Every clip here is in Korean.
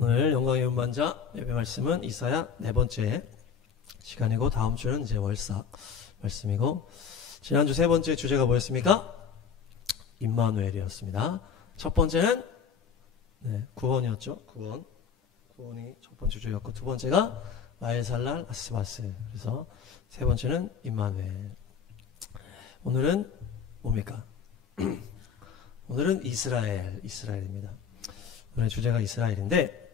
오늘 영광의 운반자 예배 말씀은 이사야 네 번째 시간이고, 다음 주는 이제 월삭 말씀이고, 지난주 세 번째 주제가 뭐였습니까? 임마누엘이었습니다. 첫 번째는 구원이었죠. 구원이 첫 번째 주제였고, 두 번째가 마엘살랄 하스바스. 그래서 세 번째는 임마누엘. 오늘은 뭡니까? 오늘은 이스라엘입니다. 오늘의 주제가 이스라엘인데,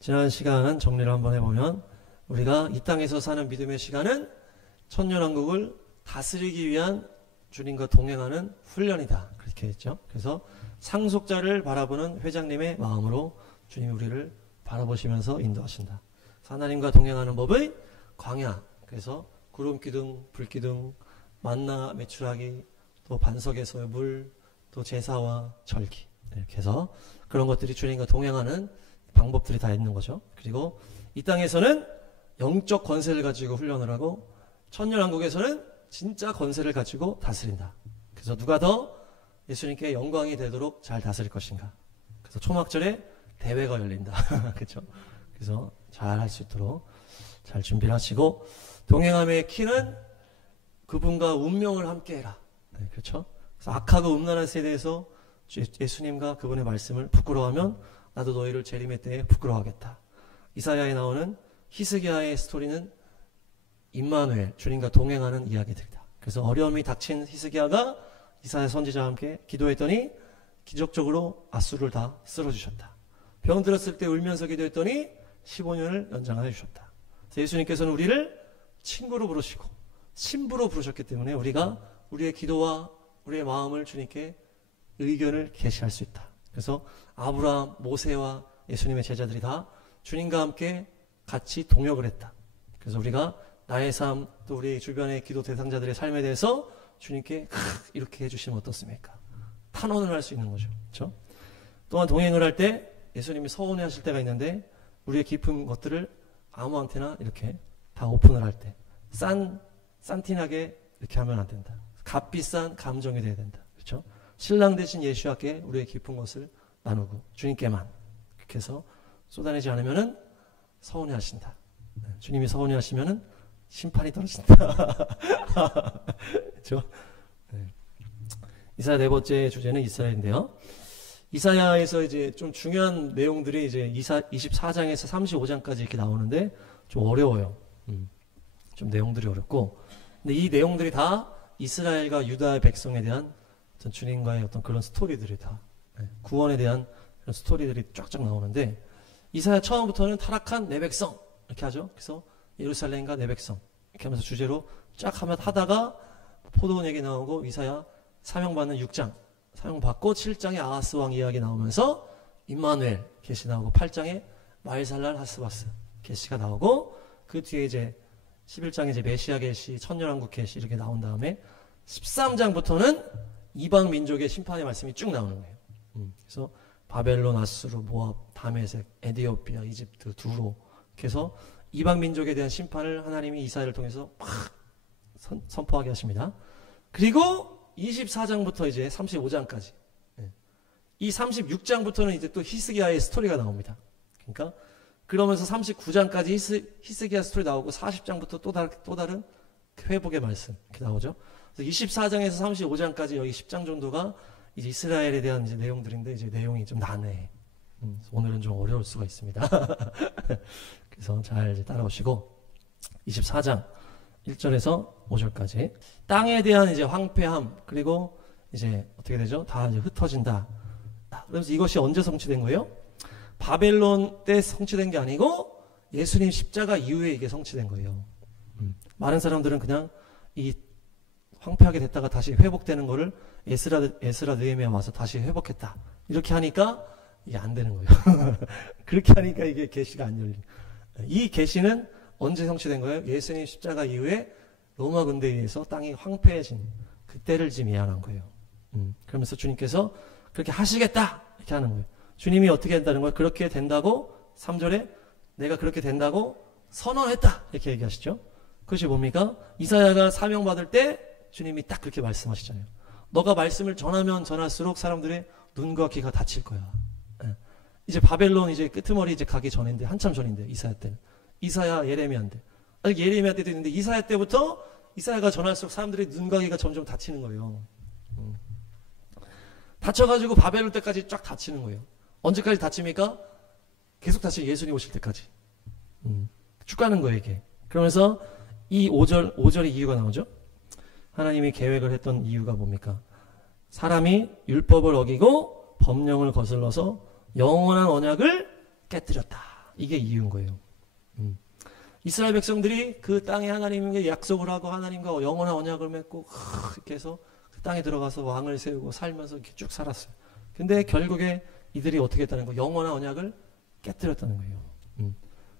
지난 시간 정리를 한번 해보면, 우리가 이 땅에서 사는 믿음의 시간은 천년왕국을 다스리기 위한 주님과 동행하는 훈련이다, 그렇게 했죠. 그래서 상속자를 바라보는 회장님의 마음으로 주님이 우리를 바라보시면서 인도하신다. 하나님과 동행하는 법의 광야, 그래서 구름기둥, 불기둥, 만나 매출하기, 또 반석에서의 물, 또 제사와 절기, 이렇게 해서 그런 것들이 주님과 동행하는 방법들이 다 있는 거죠. 그리고 이 땅에서는 영적 권세를 가지고 훈련을 하고, 천년왕국에서는 진짜 권세를 가지고 다스린다. 그래서 누가 더 예수님께 영광이 되도록 잘 다스릴 것인가. 그래서 초막절에 대회가 열린다. 그렇죠? 그래서 잘 할 수 있도록 잘 준비를 하시고, 동행함의 키는 그분과 운명을 함께 해라. 그렇죠? 그래서 악하고 음란한 세대에서 예수님과 그분의 말씀을 부끄러워하면 나도 너희를 재림의 때에 부끄러워하겠다. 이사야에 나오는 히스기야의 스토리는 임마누엘, 주님과 동행하는 이야기들이다. 그래서 어려움이 닥친 히스기야가 이사야 선지자와 함께 기도했더니 기적적으로 앗수를 다 쓸어주셨다. 병 들었을 때 울면서 기도했더니 15년을 연장하여 주셨다. 그래서 예수님께서는 우리를 친구로 부르시고 신부로 부르셨기 때문에 우리가 우리의 기도와 우리의 마음을 주님께 의견을 계시할 수 있다. 그래서 아브라함, 모세와 예수님의 제자들이 다 주님과 함께 같이 동역을 했다. 그래서 우리가 나의 삶, 또 우리 주변의 기도 대상자들의 삶에 대해서 주님께 이렇게 해주시면 어떻습니까? 탄원을 할 수 있는 거죠. 그렇죠? 또한 동행을 할 때 예수님이 서운해 하실 때가 있는데, 우리의 깊은 것들을 아무한테나 이렇게 다 오픈을 할 때 싼티나게 이렇게 하면 안 된다. 값비싼 감정이 돼야 된다. 그렇죠? 신랑 대신 예수와께 우리의 깊은 것을 나누고 주님께만 그렇게 해서 쏟아내지 않으면은 서운해 하신다. 주님이 서운해 하시면은 심판이 떨어진다. 그렇죠? 이사야 네 번째 주제는 이스라엘인데요. 이사야에서 이제 좀 중요한 내용들이 이제 24장에서 35장까지 이렇게 나오는데 좀 어려워요. 좀 내용들이 어렵고, 근데 이 내용들이 다 이스라엘과 유다의 백성에 대한 어떤 주님과의 어떤 그런 스토리들이 다, 구원에 대한 그런 스토리들이 쫙쫙 나오는데, 이사야 처음부터는 타락한 내 백성 이렇게 하죠. 그래서 예루살렘과 내 백성 이렇게 하면서 주제로 쫙 하다가 포도원 얘기 나오고, 이사야 사명받는 6장 사명받고 7장에 아하스 왕 이야기 나오면서 임마누엘 계시 나오고, 8장에 마엘살랄 하스바스 계시가 나오고, 그 뒤에 이제 11장에 이제 메시아 계시, 천년왕국 계시 이렇게 나온 다음에 13장부터는 이방 민족의 심판의 말씀이 쭉 나오는 거예요. 그래서 바벨론, 아수르, 모압, 다메섹, 에디오피아, 이집트, 두로, 그래서 이방 민족에 대한 심판을 하나님이 이사야를 통해서 막 선포하게 하십니다. 그리고 24장부터 이제 35장까지, 이 36장부터는 이제 또 히스기야의 스토리가 나옵니다. 그러니까 그러면서 39장까지 히스기야 스토리 나오고, 40장부터 또 다른 회복의 말씀 이렇게 나오죠. 그래서 24장에서 35장까지 여기 10장 정도가 이제 이스라엘에 대한 이제 내용들인데, 이제 내용이 좀 난해. 오늘은 좀 어려울 수가 있습니다. 그래서 잘 이제 따라오시고, 24장 1절에서 5절까지 땅에 대한 이제 황폐함, 그리고 이제 어떻게 되죠? 다 이제 흩어진다. 그래서 이것이 언제 성취된 거예요? 바벨론 때 성취된 게 아니고 예수님 십자가 이후에 이게 성취된 거예요. 많은 사람들은 그냥 이 황폐하게 됐다가 다시 회복되는 거를 에스라 느헤미야 와서 다시 회복했다 이렇게 하니까 이게 안 되는 거예요. 그렇게 하니까 이게 계시가 안 열리는. 이 계시는 언제 성취된 거예요? 예수님 십자가 이후에 로마 군대에 의해서 땅이 황폐해진 그때를 지금 예언한 거예요. 그러면서 주님께서 그렇게 하시겠다 이렇게 하는 거예요. 주님이 어떻게 한다는 거예요? 그렇게 된다고 3절에 내가 그렇게 된다고 선언했다 이렇게 얘기하시죠. 그것이 뭡니까? 이사야가 사명받을 때 주님이 딱 그렇게 말씀하시잖아요. 너가 말씀을 전하면 전할수록 사람들의 눈과 귀가 닫힐 거야. 이제 바벨론 이제 끄트머리 이제 가기 전인데, 한참 전인데, 이사야 때는. 이사야, 예레미야인데. 아직 예레미야 때도 있는데, 이사야 때부터 이사야가 전할수록 사람들의 눈가기가 점점 닫히는 거예요. 닫혀가지고 바벨론 때까지 쫙 닫히는 거예요. 언제까지 닫힙니까? 계속 닫히죠. 예수님 오실 때까지. 쭉 가는 거예요, 이게. 그러면서 이 5절의 이유가 나오죠. 하나님이 계획을 했던 이유가 뭡니까? 사람이 율법을 어기고 법령을 거슬러서 영원한 언약을 깨뜨렸다. 이게 이유인 거예요. 이스라엘 백성들이 그 땅에 하나님에게 약속을 하고 하나님과 영원한 언약을 맺고 이렇게 해서 그 땅에 들어가서 왕을 세우고 살면서 이렇게 쭉 살았어요. 근데 결국에 이들이 어떻게 했다는 거예요? 영원한 언약을 깨뜨렸다는 거예요.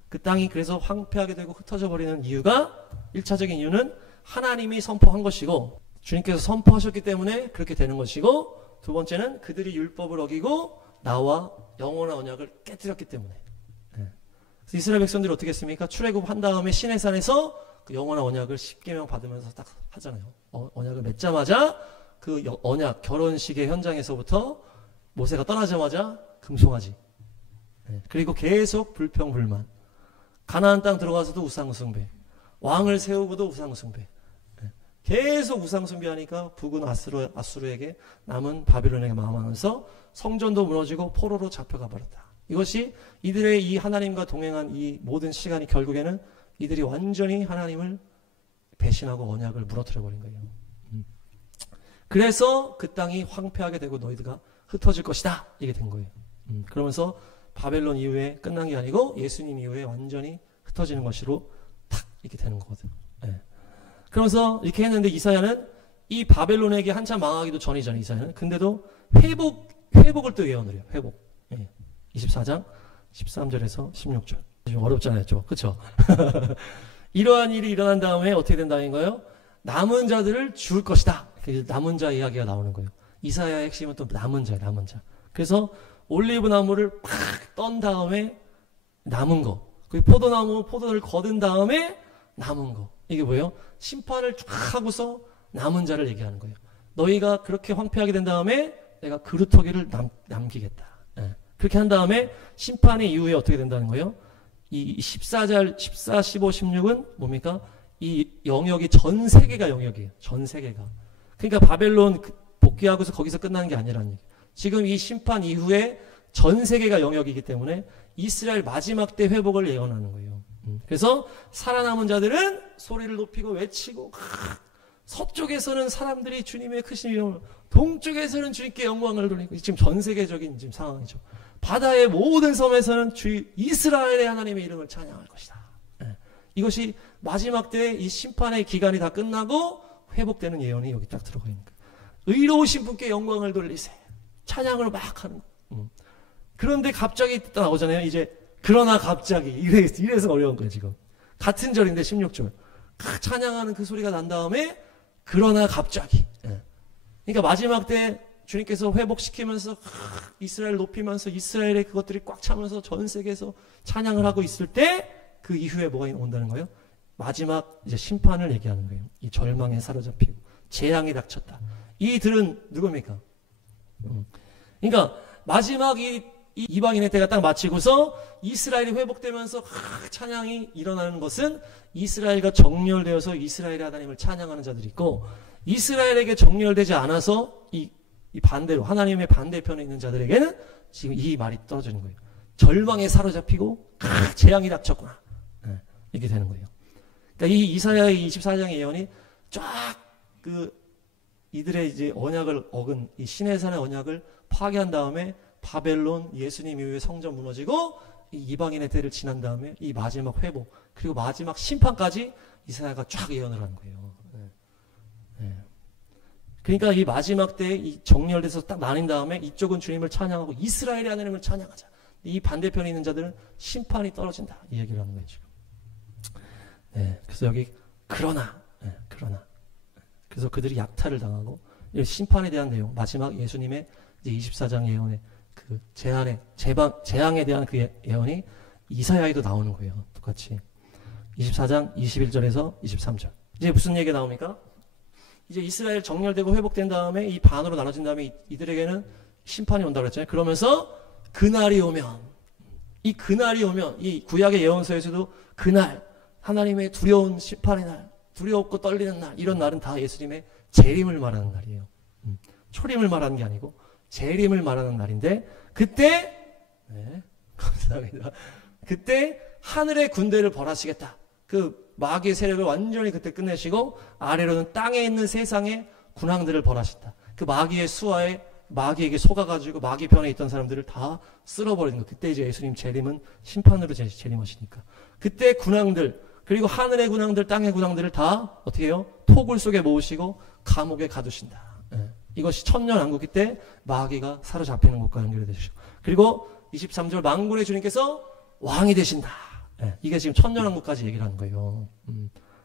그 땅이 그래서 황폐하게 되고 흩어져 버리는 이유가, 1차적인 이유는 하나님이 선포한 것이고 주님께서 선포하셨기 때문에 그렇게 되는 것이고, 두 번째는 그들이 율법을 어기고 나와 영원한 언약을 깨뜨렸기 때문에. 그래서 이스라엘 백성들이 어떻게 했습니까? 출애굽한 다음에 시내산에서 그 영원한 언약을 10계명 받으면서 딱 하잖아요. 언약을 맺자마자 그 언약 결혼식의 현장에서부터 모세가 떠나자마자 금송아지. 그리고 계속 불평불만. 가나안 땅 들어가서도 우상숭배. 왕을 세우고도 우상숭배. 계속 우상숭배하니까 북은 아수르에게, 남은 바빌론에게 망하면서 성전도 무너지고 포로로 잡혀가 버렸다. 이것이 이들의 이 하나님과 동행한 이 모든 시간이 결국에는 이들이 완전히 하나님을 배신하고 언약을 무너뜨려 버린 거예요. 그래서 그 땅이 황폐하게 되고 너희들가 흩어질 것이다. 이게 된 거예요. 그러면서 바벨론 이후에 끝난 게 아니고 예수님 이후에 완전히 흩어지는 것으로 탁 이렇게 되는 거거든. 네. 그러면서 이렇게 했는데 이사야는 이 바벨론에게 한참 망하기도 전이잖아요. 이사야는. 근데도 회복을 또 예언을 해요. 회복. 네. 24장 13절에서 16절. 좀 어렵잖아요. 좀. 그렇죠? 이러한 일이 일어난 다음에 어떻게 된다는 거예요? 남은 자들을 죽을 것이다. 남은 자 이야기가 나오는 거예요. 이사야의 핵심은 또 남은 자예요. 남은 자. 그래서 올리브 나무를 팍 떤 다음에 남은 거. 그 포도를 거둔 다음에 남은 거. 이게 뭐예요? 심판을 쫙 하고서 남은 자를 얘기하는 거예요. 너희가 그렇게 황폐하게 된 다음에 내가 그루터기를 남기겠다. 예. 그렇게 한 다음에 심판의 이후에 어떻게 된다는 거예요? 이 14절, 14, 15, 16은 뭡니까? 이 영역이 전 세계가 영역이에요. 전 세계가. 그러니까 바벨론 복귀하고서 거기서 끝나는 게 아니라는 얘기예요. 지금 이 심판 이후에 전 세계가 영역이기 때문에 이스라엘 마지막 때 회복을 예언하는 거예요. 그래서 살아남은 자들은 소리를 높이고 외치고, 서쪽에서는 사람들이 주님의 크신 이름을, 동쪽에서는 주님께 영광을 돌리고, 지금 전 세계적인 지금 상황이죠. 바다의 모든 섬에서는 이스라엘의 하나님의 이름을 찬양할 것이다. 이것이 마지막 때 이 심판의 기간이 다 끝나고 회복되는 예언이 여기 딱 들어가 있는 거예요. 의로우신 분께 영광을 돌리세. 찬양을 막 하는 거예요. 그런데 갑자기 또 나오잖아요. 이제 그러나 갑자기 이래서 어려운 거예요. 지금 같은 절인데 16절 찬양하는 그 소리가 난 다음에 그러나 갑자기. 그러니까 마지막 때 주님께서 회복시키면서 이스라엘 높이면서 이스라엘의 그것들이 꽉 차면서 전 세계에서 찬양을 하고 있을 때 그 이후에 뭐가 온다는 거예요? 마지막 이제 심판을 얘기하는 거예요. 이 절망에 사로잡히고 재앙이 닥쳤다. 이들은 누굽니까? 그러니까 마지막 이 이방인의 때가 딱 마치고서 이스라엘이 회복되면서 찬양이 일어나는 것은 이스라엘과 정렬되어서 이스라엘의 하나님을 찬양하는 자들이 있고, 이스라엘에게 정렬되지 않아서 이 반대로 하나님의 반대편에 있는 자들에게는 지금 이 말이 떨어지는 거예요. 절망에 사로잡히고 재앙이 닥쳤구나. 이렇게 되는 거예요. 그러니까 이 이사야의 24장의 예언이 쫙 이들의 이제 언약을 어긴 이 시내산의 언약을 파괴한 다음에 바벨론 예수님 이후에 성전 무너지고 이 이방인의 때를 지난 다음에 이 마지막 회복 그리고 마지막 심판까지 이사야가 쫙 예언을 하는 거예요. 그러니까 이 마지막 때 이 정렬돼서 딱 나뉜 다음에 이쪽은 주님을 찬양하고 이스라엘의 하나님을 찬양하자. 이 반대편에 있는 자들은 심판이 떨어진다. 이 얘기를 하는 거예요 지금. 그래서 여기 그러나 그래서 그들이 약탈을 당하고 심판에 대한 내용 마지막 예수님의 이제 24장 예언의 그 재앙에 대한 그 예언이 이사야에도 나오는 거예요. 똑같이 24장 21절에서 23절. 이제 무슨 얘기가 나옵니까? 이제 이스라엘 정렬되고 회복된 다음에 이 반으로 나눠진 다음에 이들에게는 심판이 온다고 그랬잖아요. 그러면서 그날이 오면, 이 그날이 오면, 이 구약의 예언서에서도 그날, 하나님의 두려운 심판의 날, 두려웠고 떨리는 날, 이런 날은 다 예수님의 재림을 말하는 날이에요. 초림을 말하는 게 아니고 재림을 말하는 날인데, 그때, 네, 감사합니다. 그때 하늘의 군대를 벌하시겠다. 그 마귀의 세력을 완전히 그때 끝내시고 아래로는 땅에 있는 세상의 군왕들을 벌하신다. 그 마귀의 수하에 마귀에게 속아가지고 마귀 편에 있던 사람들을 다 쓸어버리는 거. 그때 이제 예수님 재림은 심판으로 재림하시니까. 그때 군왕들, 그리고 하늘의 군왕들, 땅의 군왕들을 다 어떻게 해요? 토굴 속에 모으시고 감옥에 가두신다. 예. 이것이 천년왕국기 때 마귀가 사로잡히는 것과 연결이 되시고, 그리고 23절 만군의 주님께서 왕이 되신다. 예. 이게 지금 천년왕국까지 얘기를 하는 거예요.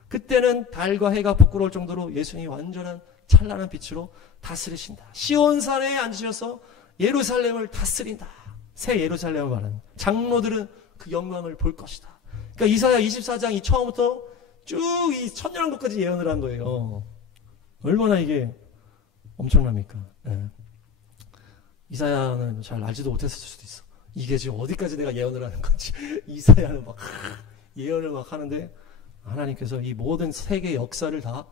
그때는 달과 해가 부끄러울 정도로 예수님이 완전한 찬란한 빛으로 다스리신다. 시온산에 앉으셔서 예루살렘을 다스린다. 새 예루살렘을 말하는, 장로들은 그 영광을 볼 것이다. 그러니까 이사야 24장이 처음부터 쭉 이 천년왕국까지 예언을 한 거예요. 얼마나 이게 엄청납니까? 예. 이사야는 잘 알지도 못했을 수도 있어. 이게 지금 어디까지 내가 예언을 하는 건지. 이사야는 막 예언을 막 하는데 하나님께서 이 모든 세계 역사를 다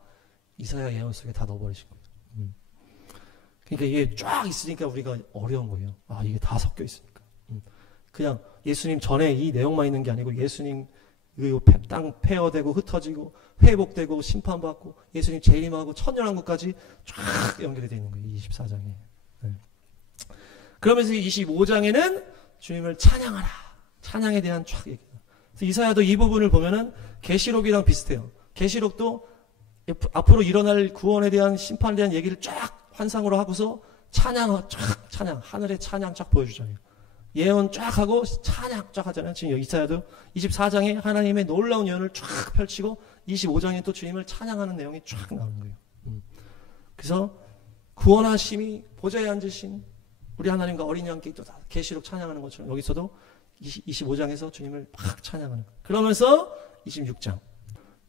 이사야 예언 속에 다 넣어버리신 거예요. 그러니까 이게 쫙 있으니까 우리가 어려운 거예요. 아, 이게 다 섞여 있으니까. 그냥 예수님 전에 이 내용만 있는 게 아니고 예수님 땅 폐허되고 흩어지고 회복되고 심판받고 예수님 재림하고 천년왕국까지 쫙 연결이 되어 있는 거예요. 24장에. 네. 그러면서 25장에는 주님을 찬양하라. 찬양에 대한 쫙 얘기해요. 그래서 이사야도 이 부분을 보면은 계시록이랑 비슷해요. 계시록도 앞으로 일어날 구원에 대한 심판에 대한 얘기를 쫙 환상으로 하고서 찬양, 하늘의 찬양 쫙 보여주잖아요. 예언 쫙 하고 찬양 쫙 하잖아요. 지금 이사야도 24장에 하나님의 놀라운 예언을 쫙 펼치고 25장에 또 주님을 찬양하는 내용이 쫙 나오는 거예요. 그래서 구원하심이 보좌에 앉으신 우리 하나님과 어린 양께 또 다 계시록 찬양하는 것처럼 여기서도 25장에서 주님을 막 찬양하는 거예요. 그러면서 26장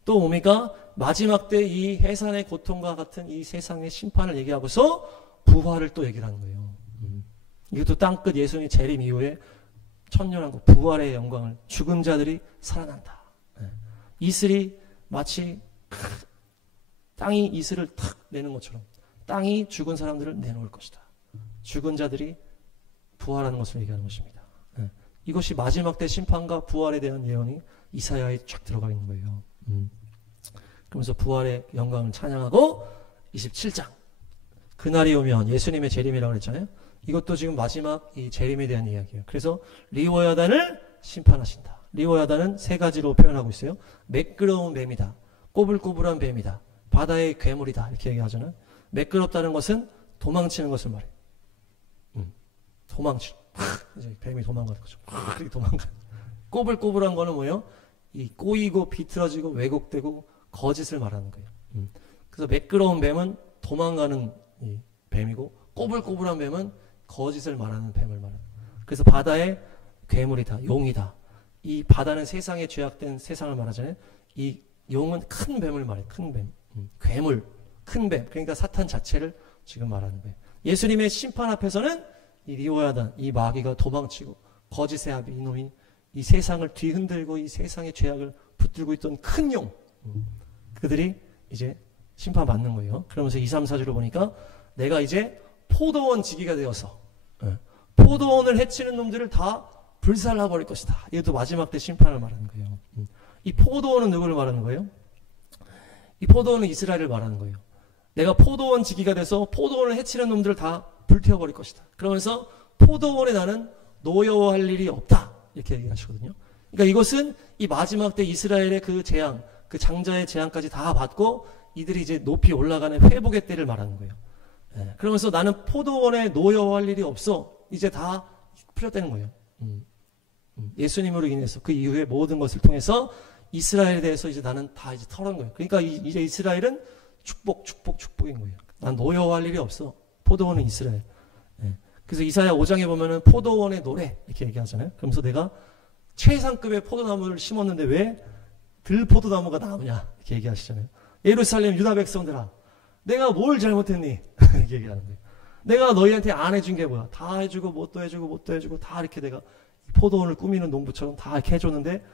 또 뭡니까? 마지막 때 이 해산의 고통과 같은 이 세상의 심판을 얘기하고서 부활을 또 얘기를 하는 거예요. 이것도 땅끝 예수님의 재림 이후에 천년왕국 부활의 영광을, 죽은 자들이 살아난다. 이슬이 마치 땅이 이슬을 탁 내는 것처럼 땅이 죽은 사람들을 내놓을 것이다. 죽은 자들이 부활하는 것을 얘기하는 것입니다. 이것이 마지막 때 심판과 부활에 대한 예언이 이사야에 쫙 들어가 있는 거예요. 그러면서 부활의 영광을 찬양하고 27장 그날이 오면 예수님의 재림이라고 했잖아요. 이것도 지금 마지막 이 재림에 대한 이야기예요. 그래서 리워야단을 심판하신다. 리워야단은 세 가지로 표현하고 있어요. 매끄러운 뱀이다. 꼬불꼬불한 뱀이다. 바다의 괴물이다. 이렇게 얘기하잖아요. 매끄럽다는 것은 도망치는 것을 말해요. 도망치. 이제 뱀이 도망가는 거죠. 그렇게 도망가. 꼬불꼬불한 거는 뭐예요? 이 꼬이고 비틀어지고 왜곡되고 거짓을 말하는 거예요. 그래서 매끄러운 뱀은 도망가는 이 뱀이고 꼬불꼬불한 뱀은 거짓을 말하는 뱀을 말해요. 그래서 바다의 괴물이다. 용이다. 이 바다는 세상에 죄악된 세상을 말하잖아요. 이 용은 큰 뱀을 말해요. 큰 뱀. 괴물. 큰 뱀. 그러니까 사탄 자체를 지금 말하는 거예요. 예수님의 심판 앞에서는 이 리워야단, 이 마귀가 도망치고 거짓의 아비 이놈이 이 세상을 뒤흔들고 이 세상의 죄악을 붙들고 있던 큰 용. 그들이 이제 심판받는 거예요. 그러면서 2, 3, 4절을 보니까 내가 이제 포도원 지기가 되어서 포도원을 해치는 놈들을 다 불살라버릴 것이다. 이것도 마지막 때 심판을 말하는 거예요. 이 포도원은 누구를 말하는 거예요? 이 포도원은 이스라엘을 말하는 거예요. 내가 포도원 지기가 돼서 포도원을 해치는 놈들을 다 불태워버릴 것이다. 그러면서 포도원에 나는 노여워할 일이 없다. 이렇게 얘기하시거든요. 그러니까 이것은 이 마지막 때 이스라엘의 그 재앙, 그 장자의 재앙까지 다 받고 이들이 이제 높이 올라가는 회복의 때를 말하는 거예요. 그러면서 나는 포도원에 노여워할 일이 없어. 이제 다 풀렸다는 거예요. 예수님으로 인해서 그 이후에 모든 것을 통해서 이스라엘에 대해서 이제 나는 다 이제 털은 거예요. 그러니까 이제 이스라엘은 축복인 거예요. 난 노여워할 일이 없어. 포도원은 이스라엘. 그래서 이사야 5장에 보면은 포도원의 노래 이렇게 얘기하잖아요. 그러면서 내가 최상급의 포도나무를 심었는데 왜 들포도나무가 나오냐 이렇게 얘기하시잖아요. 예루살렘 유다 백성들아, 내가 뭘 잘못했니? 이렇게 얘기하는 거예요. 내가 너희한테 안 해준 게 뭐야? 다 해주고 뭣도 해주고 뭣도 해주고 다 이렇게 내가 포도원을 꾸미는 농부처럼 다 이렇게 해줬는데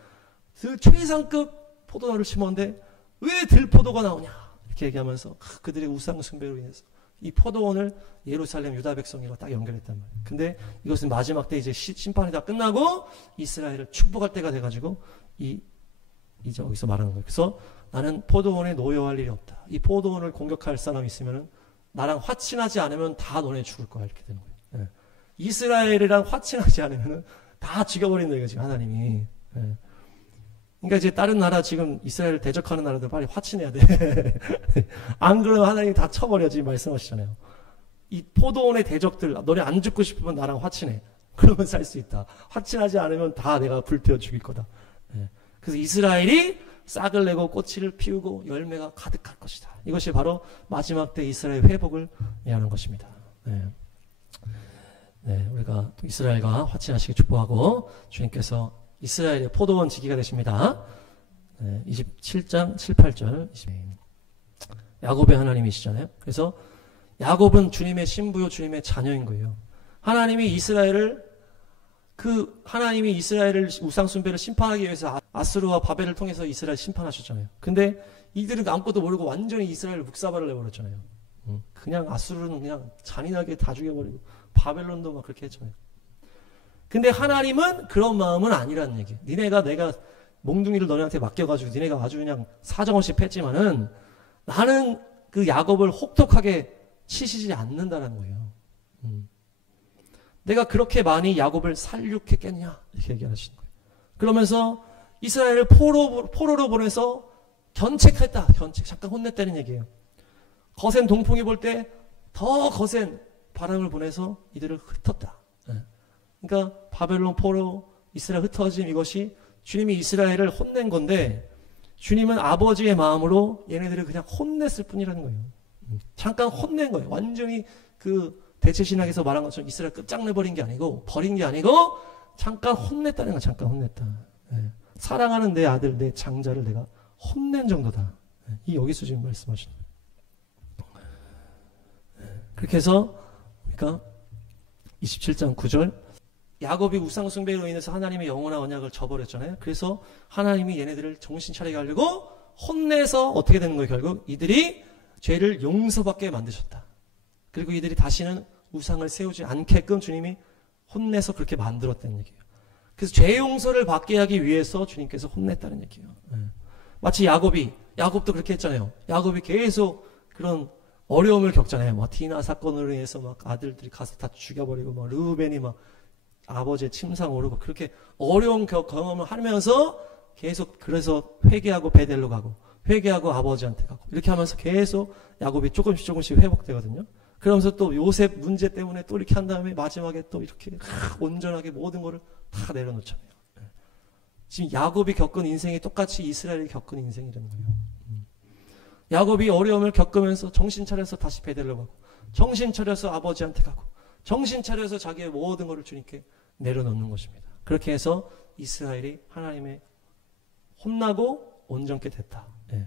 그 최상급 포도나무를 심었는데 왜 들포도가 나오냐? 이렇게 얘기하면서 그들의 우상 숭배로 인해서 이 포도원을 예루살렘 유다 백성이랑 딱 연결했단 말이에요. 근데 이것은 마지막 때 이제 심판이 다 끝나고 이스라엘을 축복할 때가 돼가지고 이제 여기서 말하는 거예요. 그래서 나는 포도원에 노여할 일이 없다. 이 포도원을 공격할 사람이 있으면은 나랑 화친하지 않으면 다 너네 죽을 거야. 이렇게 되는 거예요. 예. 이스라엘이랑 화친하지 않으면 다 죽여버린다 이거 지금 하나님이. 예. 그러니까 이제 다른 나라 지금 이스라엘을 대적하는 나라들 빨리 화친해야 돼. 안 그러면 하나님이 다 쳐버려 지금 말씀하시잖아요. 이 포도원의 대적들 너네 안 죽고 싶으면 나랑 화친해. 그러면 살 수 있다. 화친하지 않으면 다 내가 불태워 죽일 거다. 예. 그래서 이스라엘이 싹을 내고 꽃을 피우고 열매가 가득할 것이다. 이것이 바로 마지막 때 이스라엘 회복을 얘기하는 것입니다. 네. 네, 우리가 이스라엘과 화친하시기 축복하고 주님께서 이스라엘의 포도원 지기가 되십니다. 네, 27장 7, 8절 야곱의 하나님이시잖아요. 그래서 야곱은 주님의 신부요 주님의 자녀인 거예요. 하나님이 이스라엘을 우상 숭배를 심판하기 위해서 아수르와 바벨을 통해서 이스라엘 심판하셨잖아요. 근데 이들은 아무것도 모르고 완전히 이스라엘을 묵사발을 내버렸잖아요. 그냥 아수르는 그냥 잔인하게 다 죽여버리고 바벨론도 막 그렇게 했잖아요. 근데 하나님은 그런 마음은 아니라는 얘기예요. 내가 몽둥이를 너네한테 맡겨가지고 니네가 아주 그냥 사정없이 팼지만은 나는 그 야곱을 혹독하게 치시지 않는다는 거예요. 내가 그렇게 많이 야곱을 살육했겠냐 이렇게 얘기하시는 거예요. 그러면서 이스라엘을 포로로 보내서 견책했다. 잠깐 혼냈다는 얘기예요. 거센 동풍이 볼 때 더 거센 바람을 보내서 이들을 흩었다. 그러니까 바벨론 포로 이스라엘 흩어짐 이것이 주님이 이스라엘을 혼낸 건데 주님은 아버지의 마음으로 얘네들을 그냥 혼냈을 뿐이라는 거예요. 잠깐 혼낸 거예요. 완전히 그 대체신학에서 말한 것처럼 이스라엘 끝장내버린 게 아니고 버린 게 아니고 잠깐 혼냈다는 거야. 잠깐 혼냈다. 사랑하는 내 아들 내 장자를 내가 혼낸 정도다. 이 여기서 지금 말씀하시는 거예요. 그렇게 해서 그러니까 27장 9절 야곱이 우상 숭배로 인해서 하나님의 영원한 언약을 저버렸잖아요. 그래서 하나님이 얘네들을 정신 차리게 하려고 혼내서 어떻게 되는 거예요? 결국 이들이 죄를 용서받게 만드셨다. 그리고 이들이 다시는 우상을 세우지 않게끔 주님이 혼내서 그렇게 만들었다는 얘기예요. 그래서 죄 용서를 받게 하기 위해서 주님께서 혼냈다는 얘기예요. 마치 야곱도 그렇게 했잖아요. 야곱이 계속 그런 어려움을 겪잖아요. 막 디나 사건으로 인해서 막 아들들이 가서 다 죽여버리고 막 르우벤이 막 아버지의 침상 오르고 그렇게 어려운 경험을 하면서 계속 그래서 회개하고 베델로 가고 회개하고 아버지한테 가고 이렇게 하면서 계속 야곱이 조금씩 회복되거든요. 그러면서 또 요셉 문제 때문에 또 이렇게 한 다음에 마지막에 또 이렇게 온전하게 모든 거를 다 내려놓잖아요. 지금 야곱이 겪은 인생이 똑같이 이스라엘이 겪은 인생이라는 거예요. 야곱이 어려움을 겪으면서 정신 차려서 다시 베델로 가고 정신 차려서 아버지한테 가고 정신 차려서 자기의 모든 것을 주님께 내려놓는 것입니다. 그렇게 해서 이스라엘이 하나님의 혼나고 온전케 됐다.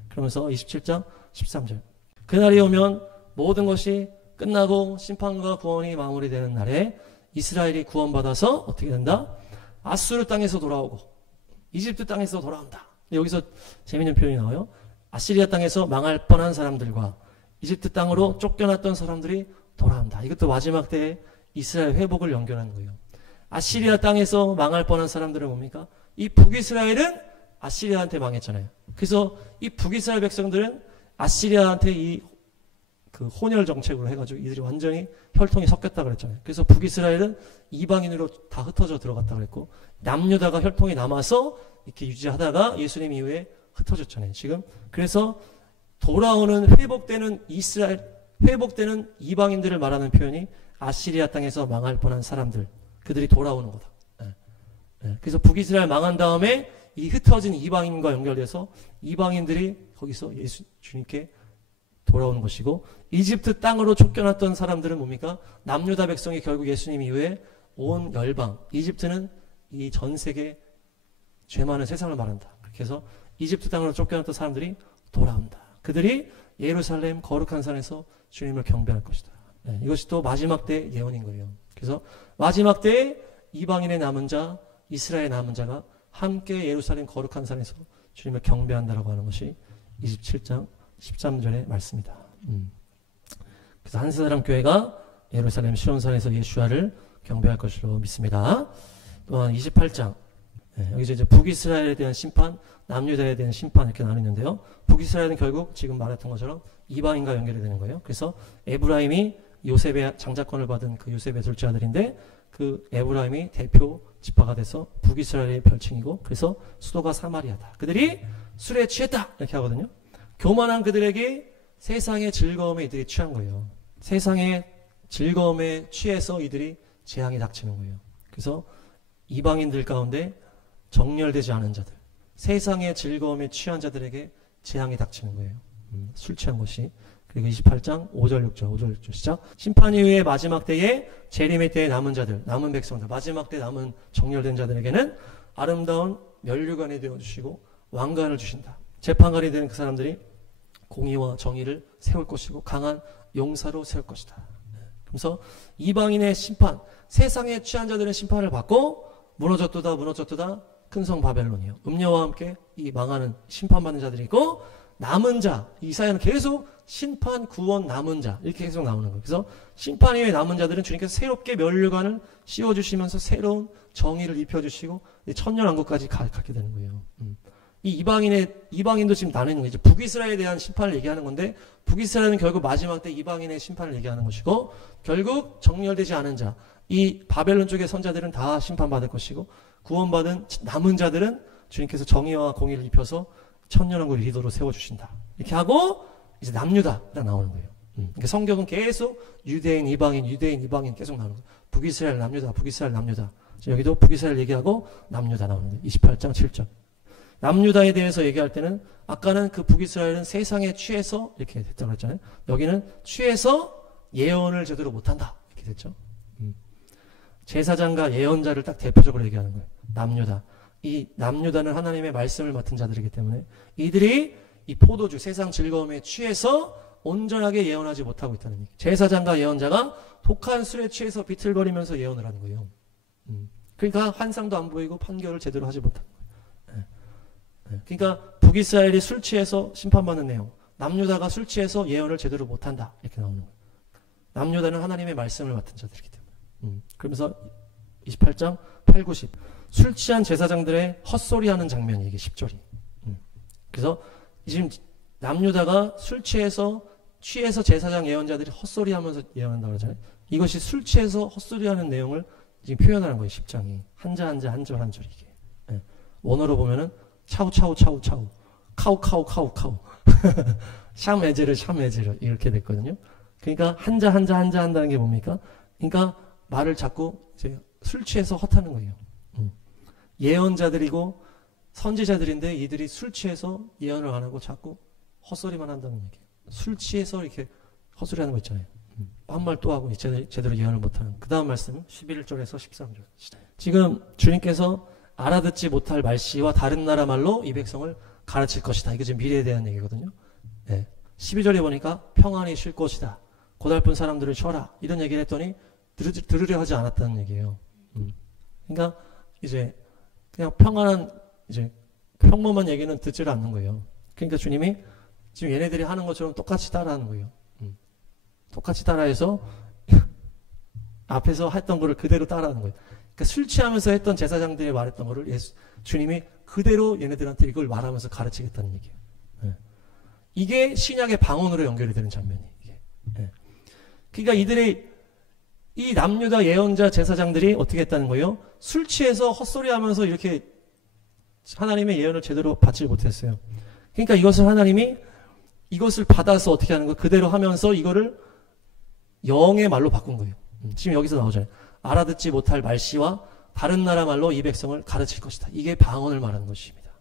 그러면서 27장 13절 그날이 오면 모든 것이 끝나고 심판과 구원이 마무리되는 날에 이스라엘이 구원받아서 어떻게 된다? 아수르 땅에서 돌아오고 이집트 땅에서 돌아온다. 여기서 재미있는 표현이 나와요. 아시리아 땅에서 망할 뻔한 사람들과 이집트 땅으로 쫓겨났던 사람들이 돌아온다. 이것도 마지막 때에 이스라엘 회복을 연결하는 거예요. 아시리아 땅에서 망할 뻔한 사람들은 뭡니까? 이 북이스라엘은 아시리아한테 망했잖아요. 그래서 이 북이스라엘 백성들은 아시리아한테 그 혼혈 정책으로 해가지고 이들이 완전히 혈통이 섞였다 그랬잖아요. 그래서 북이스라엘은 이방인으로 다 흩어져 들어갔다 그랬고 남유다가 혈통이 남아서 이렇게 유지하다가 예수님 이후에 흩어졌잖아요. 지금 그래서 돌아오는 회복되는 이방인들을 말하는 표현이 아시리아 땅에서 망할 뻔한 사람들 그들이 돌아오는 거다. 그래서 북이스라엘 망한 다음에 이 흩어진 이방인과 연결돼서 이방인들이 거기서 주님께 돌아오는 것이고 이집트 땅으로 쫓겨났던 사람들은 뭡니까? 남유다 백성이 결국 예수님 이후에 온 열방 이집트는 이 전 세계 죄 많은 세상을 말한다. 그렇게 해서 이집트 땅으로 쫓겨났던 사람들이 돌아온다. 그들이 예루살렘 거룩한 산에서 주님을 경배할 것이다. 네, 이것이 또 마지막 때 예언인 거예요. 그래서 마지막 때에 이방인의 남은 자, 이스라엘의 남은 자가 함께 예루살렘 거룩한 산에서 주님을 경배한다라고 하는 것이 27장 13절의 말씀이다. 그래서 한사람 교회가 예루살렘 시온산에서 예수와를 경배할 것으로 믿습니다. 또한 28장 여기 이제 북이스라엘에 대한 심판, 남유다에 대한 심판 이렇게 나뉘는데요. 북이스라엘은 결국 지금 말했던 것처럼 이방인과 연결이 되는 거예요. 그래서 에브라임이 요셉의 장자권을 받은 그 요셉의 둘째 아들인데 그 에브라임이 대표 지파가 돼서 북이스라엘의 별칭이고 그래서 수도가 사마리아다. 그들이 술에 취했다 이렇게 하거든요. 교만한 그들에게 세상의 즐거움에 이들이 취한 거예요. 세상의 즐거움에 취해서 이들이 재앙이 닥치는 거예요. 그래서 이방인들 가운데 정렬되지 않은 자들, 세상의 즐거움에 취한 자들에게 재앙이 닥치는 거예요. 술 취한 것이. 그리고 28장 5절 6절 시작. 심판 이후의 마지막 때에 재림의 때에 남은 자들, 남은 백성들, 마지막 때 남은 정렬된 자들에게는 아름다운 면류관이 되어주시고 왕관을 주신다. 재판관이 되는 그 사람들이 공의와 정의를 세울 것이고 강한 용사로 세울 것이다. 그래서 이방인의 심판, 세상에 취한 자들의 심판을 받고 무너졌도다 큰 성 바벨론이요. 음녀와 함께 이 망하는 심판받는 자들이 있고 남은 자, 이사야는 계속 심판, 구원, 남은 자 이렇게 계속 나오는 거예요. 그래서 심판 이후에 남은 자들은 주님께서 새롭게 면류관을 씌워주시면서 새로운 정의를 입혀주시고 천년왕국까지 갖게 되는 거예요. 이 이방인도 지금 나누는 거죠. 북이스라엘에 대한 심판을 얘기하는 건데 북이스라엘은 결국 마지막 때 이방인의 심판을 얘기하는 것이고 결국 정렬되지 않은 자, 이 바벨론 쪽의 선자들은 다 심판받을 것이고 구원받은 남은 자들은 주님께서 정의와 공의를 입혀서 천년왕국을 리더로 세워주신다. 이렇게 하고 이제 남유다가 나오는 거예요. 그러니까 성경은 계속 유대인, 이방인 계속 나오는 거예요. 북이스라엘, 남유다, 북이스라엘, 남유다. 여기도 북이스라엘 얘기하고 남유다 나오는 거예요. 28장 7절. 남유다에 대해서 얘기할 때는 아까는 그 북이스라엘은 세상에 취해서 이렇게 됐다고 했잖아요. 여기는 취해서 예언을 제대로 못한다. 이렇게 됐죠. 제사장과 예언자를 딱 대표적으로 얘기하는 거예요. 남유다. 이 남유다는 하나님의 말씀을 맡은 자들이기 때문에 이들이 이 포도주 세상 즐거움에 취해서 온전하게 예언하지 못하고 있다는 얘기. 제사장과 예언자가 독한 술에 취해서 비틀거리면서 예언을 하는 거예요. 그러니까 환상도 안 보이고 판결을 제대로 하지 못하는 거예요. 그러니까 북이스라엘이 술 취해서 심판받는 내용, 남유다가 술 취해서 예언을 제대로 못한다 이렇게 나오는 거예요. 남유다는 하나님의 말씀을 맡은 자들이기 때문에. 그러면서 28장 8, 90 술 취한 제사장들의 헛소리하는 장면이 이게 10절이. 그래서 지금 남유다가 술 취해서 제사장 예언자들이 헛소리하면서 예언한다고 하잖아요. 이것이 술 취해서 헛소리하는 내용을 지금 표현하는 거예요. 10장이 한 절 한 절 이게. 원어로 보면은 차우 카우 샴에제르 이렇게 됐거든요. 그러니까 한자 한다는 게 뭡니까? 그러니까 말을 자꾸 이제 술 취해서 헛하는 거예요. 예언자들이고 선지자들인데 이들이 술 취해서 예언을 안 하고 자꾸 헛소리만 한다는 얘기예요. 술 취해서 이렇게 헛소리하는 거 있잖아요. 한 말 또 하고 제대로 예언을 못하는. 그 다음 말씀 11절에서 13절. 지금 주님께서 알아듣지 못할 말씨와 다른 나라 말로 이 백성을 가르칠 것이다. 이게 지금 미래에 대한 얘기거든요. 12절에 보니까 평안히 쉴 것이다. 고달픈 사람들을 쉬어라. 이런 얘기를 했더니 들으려 하지 않았다는 얘기예요. 그러니까 이제 그냥 평안한 이제 평범한 얘기는 듣지를 않는 거예요. 그러니까 주님이 지금 얘네들이 하는 것처럼 똑같이 따라하는 거예요. 똑같이 따라해서 앞에서 했던 거를 그대로 따라하는 거예요. 그러니까 술 취하면서 했던 제사장들이 말했던 거를 주님이 그대로 얘네들한테 이걸 말하면서 가르치겠다는 얘기예요. 이게 신약의 방언으로 연결이 되는 장면이에요. 그러니까 이 남유다 예언자 제사장들이 어떻게 했다는 거예요? 술 취해서 헛소리하면서 이렇게 하나님의 예언을 제대로 받지 못했어요. 그러니까 하나님이 이것을 받아서 어떻게 하는 거예요? 그대로 하면서 이거를 영의 말로 바꾼 거예요. 지금 여기서 나오잖아요. 알아듣지 못할 말씨와 다른 나라 말로 이 백성을 가르칠 것이다. 이게 방언을 말하는 것입니다.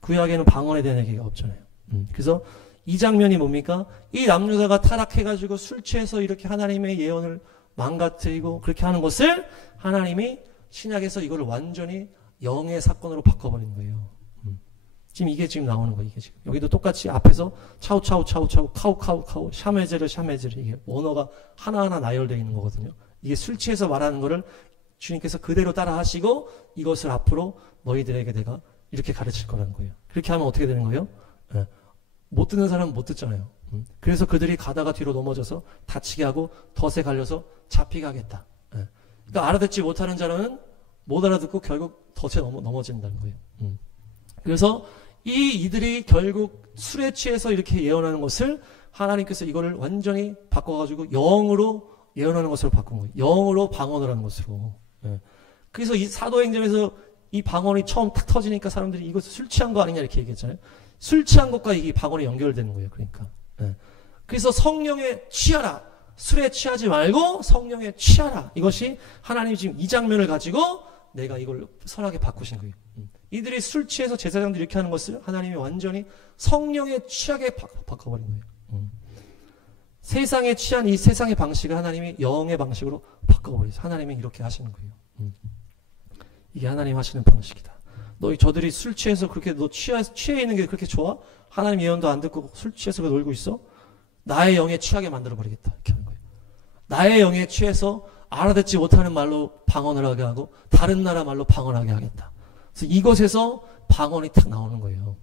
구약에는 방언에 대한 얘기가 없잖아요. 그래서 이 장면이 뭡니까? 이 남유다가 타락해가지고 술 취해서 이렇게 하나님의 예언을 망가뜨리고 그렇게 하는 것을 하나님이 신약에서 이걸 완전히 영의 사건으로 바꿔버린 거예요. 지금 이게 지금 나오는 거예요. 이게 지금 여기도 똑같이 앞에서 차우 카우 샤메제르 이게 언어가 하나하나 나열되어 있는 거거든요. 이게 술 취해서 말하는 거를 주님께서 그대로 따라 하시고 이것을 앞으로 너희들에게 내가 이렇게 가르칠 거라는 거예요. 그렇게 하면 어떻게 되는 거예요? 예. 못 듣는 사람은 못 듣잖아요. 그래서 그들이 가다가 뒤로 넘어져서 다치게 하고 덫에 갈려서 잡히게 하겠다. 예. 그러니까 알아듣지 못하는 자는 못 알아듣고 결국 덫에 넘어진다는 거예요. 그래서 이들이 결국 술에 취해서 이렇게 예언하는 것을 하나님께서 이거를 완전히 바꿔가지고 영으로 예언하는 것으로 바꾼 거예요. 영으로 방언을 하는 것으로. 예. 그래서 이 사도행전에서 이 방언이 처음 탁 터지니까 사람들이 이거 술 취한 거 아니냐 이렇게 얘기했잖아요. 술 취한 것과 이게 방언이 연결되는 거예요. 그러니까. 예. 그래서 성령에 취하라. 술에 취하지 말고 성령에 취하라. 이것이 하나님이 지금 이 장면을 가지고 내가 이걸 선하게 바꾸신 거예요. 이들이 술 취해서 제사장들이 이렇게 하는 것을 하나님이 완전히 성령에 취하게 바꿔버린 거예요. 세상에 취한 이 세상의 방식을 하나님이 영의 방식으로 바꿔버리죠. 하나님이 이렇게 하시는 거예요. 이게 하나님 하시는 방식이다. 저들이 술 취해서 그렇게 너 취해 있는 게 그렇게 좋아? 하나님 예언도 안 듣고 술 취해서 놀고 있어? 나의 영에 취하게 만들어버리겠다. 이렇게 하는 거예요. 나의 영에 취해서 알아듣지 못하는 말로 방언을 하게 하고 다른 나라 말로 방언하게 하겠다. 그래서 이것에서 방언이 탁 나오는 거예요.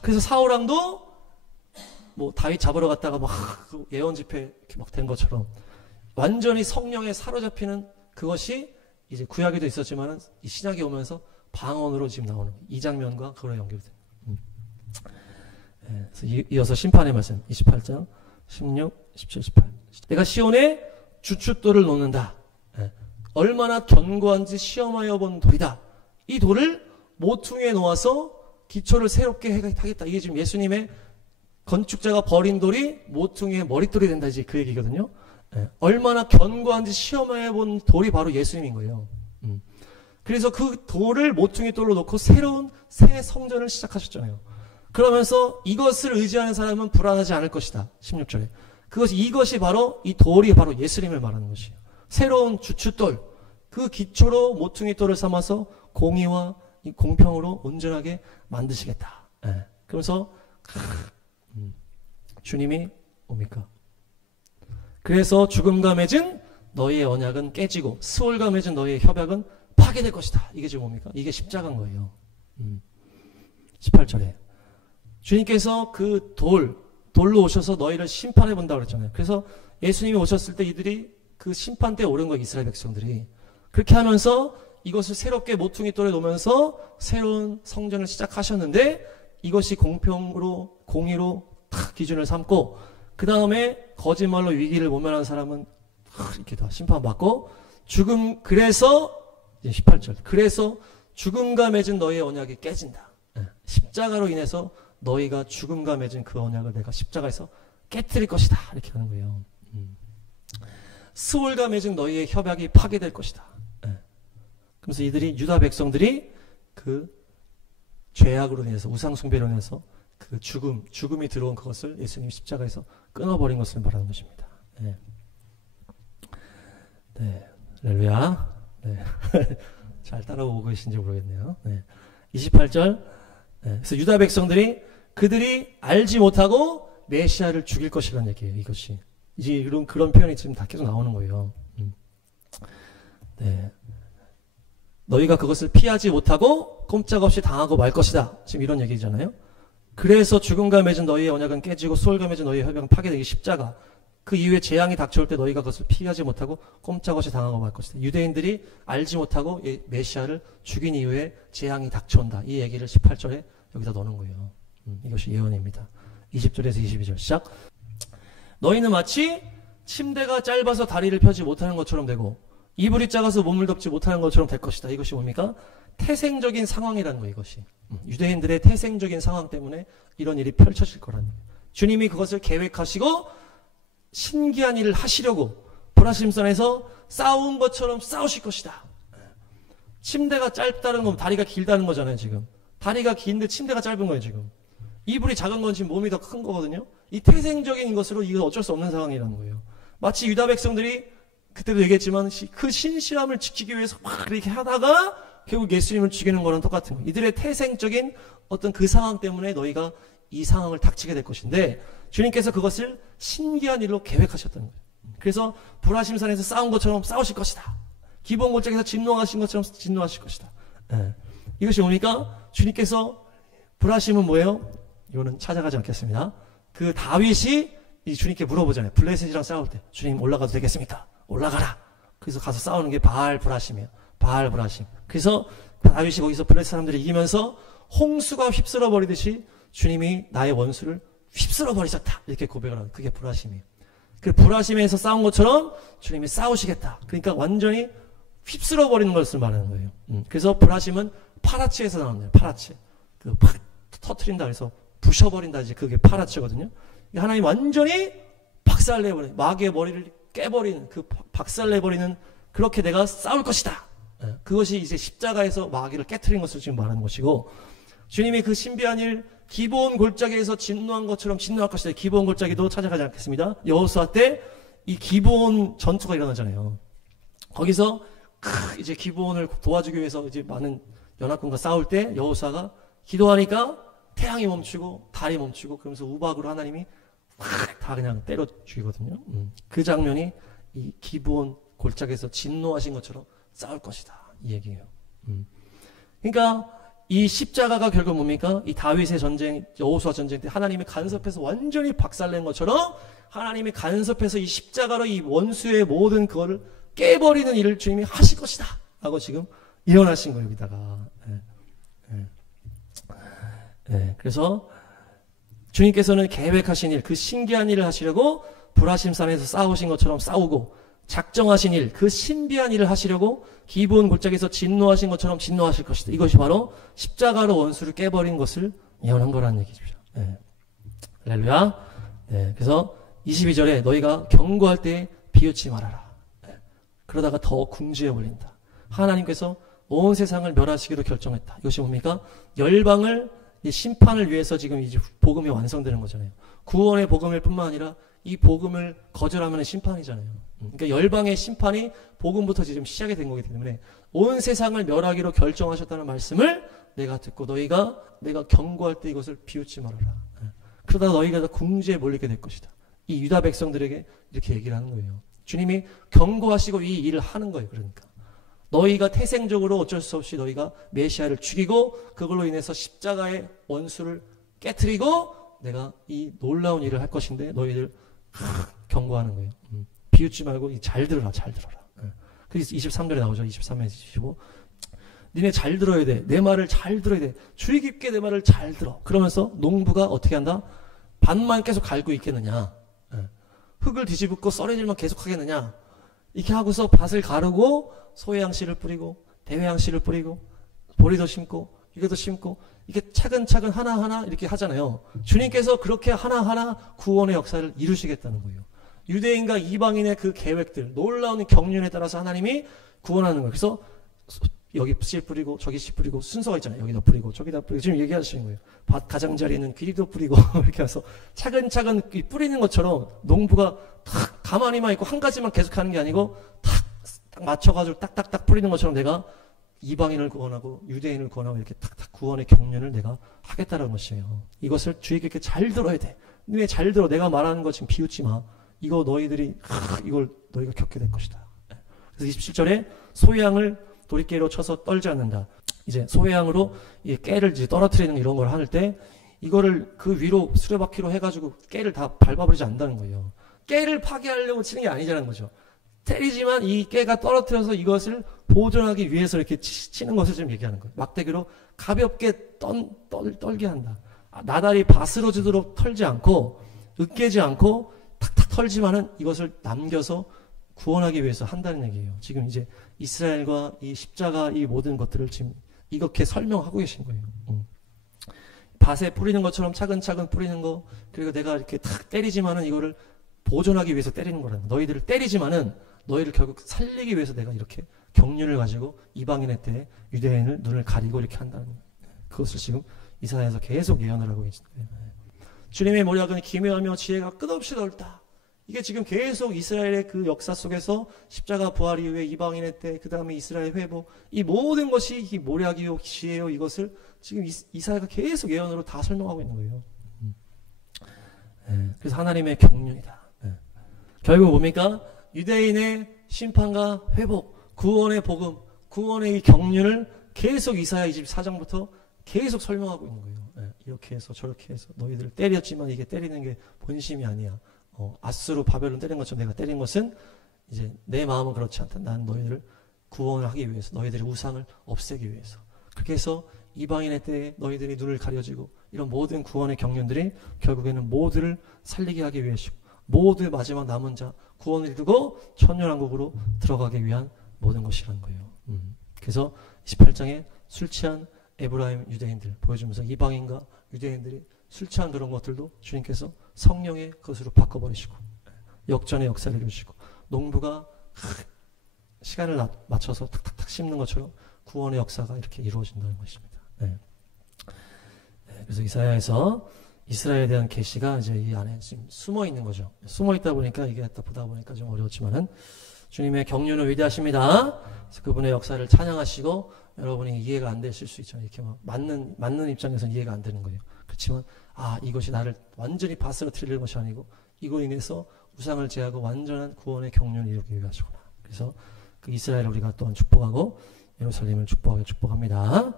그래서 사울왕도 뭐 다윗 잡으러 갔다가 막 예언 집회 이렇게 막 된 것처럼 완전히 성령에 사로잡히는 그것이 이제 구약에도 있었지만은 이 신약에 오면서 방언으로 지금 나오는 거예요. 이 장면과 그거랑 연결돼요. 그래서 이어서 심판의 말씀 28장 16, 17, 18. 내가 시온에 주춧돌을 놓는다. 얼마나 견고한지 시험하여 본 돌이다. 이 돌을 모퉁이에 놓아서 기초를 새롭게 하겠다. 이게 지금 예수님의 건축자가 버린 돌이 모퉁이의 머릿돌이 된다. 이제 그 얘기거든요. 얼마나 견고한지 시험해 본 돌이 바로 예수님인 거예요. 그래서 그 돌을 모퉁이 돌로 놓고 새로운 새 성전을 시작하셨잖아요. 그러면서 이것을 의지하는 사람은 불안하지 않을 것이다. 16절에. 이것이 바로 이 돌이 바로 예수님을 말하는 것이에요. 새로운 주춧돌. 그 기초로 모퉁이 돌을 삼아서 공의와 이 공평으로 온전하게 만드시겠다. 그러면서 주님이 옵니까? 그래서 죽음과 맺은 너희의 언약은 깨지고 스올과 맺은 너희의 협약은 파괴될 것이다. 이게 지금 뭡니까? 이게 십자가인 거예요. 18절에 주님께서 그 돌로 오셔서 너희를 심판해 본다고 그랬잖아요. 그래서 예수님이 오셨을 때 이들이 그 심판대에 오른 거예요. 이스라엘 백성들이. 그렇게 하면서 이것을 새롭게 모퉁이 돌에 놓으면서 새로운 성전을 시작하셨는데 이것이 공평으로 공의로 탁 기준을 삼고 그 다음에 거짓말로 위기를 모면한 사람은 이렇게 다 심판받고 그래서 이제 18절 그래서 죽음과 맺은 너희의 언약이 깨진다. 십자가로 인해서 너희가 죽음과 맺은 그 언약을 내가 십자가에서 깨트릴 것이다. 이렇게 하는 거예요. 스올과 맺은 너희의 협약이 파괴될 것이다. 그래서 유다 백성들이 그 죄악으로 인해서 우상 숭배로 인해서 그 죽음이 들어온 그것을 예수님 십자가에서 끊어버린 것을 말하는 것입니다. 네, 할렐루야. 네. 잘 따라오고 계신지 모르겠네요. 28절. 그래서 유다 백성들이 그들이 알지 못하고 메시아를 죽일 것이라는 얘기예요. 이것이 이제 그런 표현이 지금 다 계속 나오는 거예요. 네. 너희가 그것을 피하지 못하고 꼼짝없이 당하고 말 것이다. 지금 이런 얘기잖아요. 그래서 죽음과 맺은 너희의 언약은 깨지고 수월과 맺은 너희의 협약은 파괴되기 십자가. 그 이후에 재앙이 닥쳐올 때 너희가 그것을 피하지 못하고 꼼짝없이 당하고 말 것이다. 유대인들이 알지 못하고 메시아를 죽인 이후에 재앙이 닥쳐온다. 이 얘기를 18절에 여기다 넣는 거예요. 이것이 예언입니다. 20절에서 22절 시작. 너희는 마치 침대가 짧아서 다리를 펴지 못하는 것처럼 되고 이불이 작아서 몸을 덮지 못하는 것처럼 될 것이다. 이것이 뭡니까? 태생적인 상황이라는 거예요. 이것이. 유대인들의 태생적인 상황 때문에 이런 일이 펼쳐질 거라는 거예요. 주님이 그것을 계획하시고 신기한 일을 하시려고 보라심산에서 싸운 것처럼 싸우실 것이다. 침대가 짧다는 건 다리가 길다는 거잖아요. 지금. 다리가 긴데 침대가 짧은 거예요. 지금. 이불이 작은 건 지금 몸이 더 큰 거거든요. 이 태생적인 것으로 이건 어쩔 수 없는 상황이라는 거예요. 마치 유다 백성들이 그때도 얘기했지만 그 신실함을 지키기 위해서 막 이렇게 하다가 결국 예수님을 죽이는 거랑 똑같은 거예요. 이들의 태생적인 어떤 그 상황 때문에 너희가 이 상황을 닥치게 될 것인데 주님께서 그것을 신기한 일로 계획하셨다는 거예요. 그래서 불화심산에서 싸운 것처럼 싸우실 것이다. 기본 골짜기에서 진노하신 것처럼 진노하실 것이다. 예. 이것이 뭡니까? 주님께서 불화심은 뭐예요? 이거는 찾아가지 않겠습니다. 그 다윗이 이 주님께 물어보잖아요. 블레셋이랑 싸울 때 주님 올라가도 되겠습니까? 올라가라. 그래서 가서 싸우는 게 바알 불화심이에요. 바알 불화심. 그래서 다윗이 거기서 블레셋 사람들이 이기면서 홍수가 휩쓸어 버리듯이 주님이 나의 원수를 휩쓸어 버리셨다. 이렇게 고백을 하는 그게 불화심이에요. 그 불화심에서 싸운 것처럼 주님이 싸우시겠다. 그러니까 완전히 휩쓸어 버리는 것을 말하는 거예요. 그래서 불화심은 파라치에서 나오네요. 파라치. 그 팍 터트린다 그래서 부셔버린다 이제 그게 파라치거든요. 하나님 완전히 박살내버리는 마귀의 머리를 깨버리는 그 박살내버리는 그렇게 내가 싸울 것이다. 그것이 이제 십자가에서 마귀를 깨트린 것을 지금 말하는 것이고 주님이 그 신비한 일 기브온 골짜기에서 진노한 것처럼 진노할 것이다. 기브온 골짜기도 찾아가지 않겠습니다. 여호수아 때 이 기브온 전투가 일어나잖아요. 거기서 이제 기브온을 도와주기 위해서 이제 많은 연합군과 싸울 때 여호수아가 기도하니까 태양이 멈추고 달이 멈추고 그러면서 우박으로 하나님이 다 그냥 때려 죽이거든요. 그 장면이 이 기브온 골짜기에서 진노하신 것처럼 싸울 것이다. 이 얘기예요. 그러니까 이 십자가가 결국 뭡니까? 이 다윗의 전쟁, 여호수아 전쟁 때 하나님이 간섭해서 완전히 박살낸 것처럼 하나님이 간섭해서 이 십자가로 이 원수의 모든 그거를 깨버리는 일을 주님이 하실 것이다. 라고 지금 예언하신 거예요, 여기다가. 그래서 주님께서는 계획하신 일, 그 신기한 일을 하시려고 불화심산에서 싸우신 것처럼 싸우고 작정하신 일, 그 신비한 일을 하시려고 기브온 골짜기에서 진노하신 것처럼 진노하실 것이다. 이것이 바로 십자가로 원수를 깨버린 것을 예언한 거라는 얘기죠. 할렐루야. 그래서 22절에 너희가 경고할 때 비웃지 말아라. 그러다가 더 궁지에 몰린다. 하나님께서 온 세상을 멸하시기로 결정했다. 이것이 뭡니까? 열방을 이 심판을 위해서 지금 이제 복음이 완성되는 거잖아요. 구원의 복음일 뿐만 아니라 이 복음을 거절하면 심판이잖아요. 그러니까 열방의 심판이 복음부터 지금 시작이 된 거기 때문에 온 세상을 멸하기로 결정하셨다는 말씀을 내가 듣고 너희가 내가 경고할 때 이것을 비웃지 말아라. 그러다가 너희가 궁지에 몰리게 될 것이다. 이 유다 백성들에게 이렇게 얘기를 하는 거예요. 주님이 경고하시고 이 일을 하는 거예요. 그러니까 너희가 태생적으로 어쩔 수 없이 너희가 메시아를 죽이고 그걸로 인해서 십자가의 원수를 깨트리고 내가 이 놀라운 일을 할 것인데 너희들 경고하는 거예요. 비웃지 말고 잘 들어라. 잘 들어라. 그래서 23절에 나오죠. 23절에 25. 니네 잘 들어야 돼. 내 말을 잘 들어야 돼. 주의 깊게 내 말을 잘 들어. 그러면서 농부가 어떻게 한다? 밭만 계속 갈고 있겠느냐. 흙을 뒤집고 썰어질만 계속 하겠느냐. 이렇게 하고서 밭을 가르고 소해양씨를 뿌리고 대회양씨를 뿌리고 보리도 심고 이것도 심고 이렇게 차근차근 하나하나 이렇게 하잖아요. 주님께서 그렇게 하나하나 구원의 역사를 이루시겠다는 거예요. 유대인과 이방인의 그 계획들, 놀라운 경륜에 따라서 하나님이 구원하는 거예요. 그래서 여기 씨 뿌리고 저기 씨 뿌리고 순서가 있잖아요. 여기다 뿌리고 저기다 뿌리고 지금 얘기하시는 거예요. 밭 가장자리는 귀리도 뿌리고 이렇게 해서 차근차근 뿌리는 것처럼 농부가 탁 가만히만 있고 한 가지만 계속하는 게 아니고 딱 맞춰가지고 딱딱딱 뿌리는 것처럼 내가 이방인을 구원하고 유대인을 구원하고 이렇게 탁탁 구원의 경륜을 내가 하겠다는 것이에요. 이것을 주의 깊게 잘 들어야 돼. 너네 잘 들어. 내가 말하는 거 지금 비웃지 마. 이거 너희들이 이걸 너희가 겪게 될 것이다. 그래서 27절에 소양을 도리깨로 쳐서 떨지 않는다. 이제 소양으로 이 깨를 이제 떨어뜨리는 이런 걸 할 때 이거를 그 위로 수레바퀴로 해가지고 깨를 다 밟아버리지 않는다는 거예요. 깨를 파괴하려고 치는 게 아니라는 거죠. 때리지만 이 깨가 떨어뜨려서 이것을 보존하기 위해서 이렇게 치는 것을 지금 얘기하는 거예요. 막대기로 가볍게 떨게 한다. 나달이 바스러지도록 털지 않고 으깨지 않고 탁탁 털지만은 이것을 남겨서 구원하기 위해서 한다는 얘기예요. 지금 이제 이스라엘과 이 십자가 이 모든 것들을 지금 이렇게 설명하고 계신 거예요. 밭에 뿌리는 것처럼 차근차근 뿌리는 거, 그리고 내가 이렇게 탁 때리지만은 이거를 보존하기 위해서 때리는 거라는 거. 너희들을 때리지만은 너희를 결국 살리기 위해서 내가 이렇게 경륜을 가지고 이방인의 때 유대인을 눈을 가리고 이렇게 한다는 거예요. 그것을 지금 이사야에서 계속 예언을 하고 계신 거예요. 주님의 모략은 기묘하며 지혜가 끝없이 넓다. 이게 지금 계속 이스라엘의 그 역사 속에서 십자가 부활 이후에 이방인의 때, 그 다음에 이스라엘 회복, 이 모든 것이 이 모략이요, 기시예요, 이것을 지금 이사야가 계속 예언으로 다 설명하고 있는 거예요. 네, 그래서 하나님의 경륜이다. 네. 결국 뭡니까? 유대인의 심판과 회복, 구원의 복음, 구원의 이 경륜을 계속 이사야 24장부터 계속 설명하고 있는 거예요. 네, 이렇게 해서 저렇게 해서 너희들을 때렸지만 이게 때리는 게 본심이 아니야. 아수르 바벨론 때린 것처럼 내가 때린 것은 이제 내 마음은 그렇지 않다. 난 너희들을 구원을 하기 위해서, 너희들의 우상을 없애기 위해서. 그렇게 해서 이방인의 때에 너희들이 눈을 가려지고 이런 모든 구원의 경륜들이 결국에는 모두를 살리게 하기 위해서고, 모두의 마지막 남은 자 구원을 이루고 천년왕국으로 들어가기 위한 모든 것이라는 거예요. 그래서 28장에 술 취한 에브라임 유대인들 보여주면서 이방인과 유대인들이 술 취한 그런 것들도 주님께서 성령의 것으로 바꿔버리시고, 역전의 역사를 이루시고, 농부가 시간을 맞춰서 탁탁탁 심는 것처럼 구원의 역사가 이렇게 이루어진다는 것입니다. 네. 네, 그래서 이사야에서 이스라엘에 대한 계시가 이제 이 안에 지금 숨어 있는 거죠. 숨어 있다 보니까 이게 딱 보다 보니까 좀 어려웠지만은 주님의 경륜은 위대하십니다. 그래서 그분의 역사를 찬양하시고, 여러분이 이해가 안 되실 수 있잖아요. 이렇게 막 맞는 입장에서는 이해가 안 되는 거예요. 그렇지만 이것이 나를 완전히 바스러뜨리는 것이 아니고 이로 인해서 우상을 제하고 완전한 구원의 경륜을 이루기 위하시구나. 그래서 그 이스라엘을 우리가 또한 축복하고 예루살렘을 축복합니다.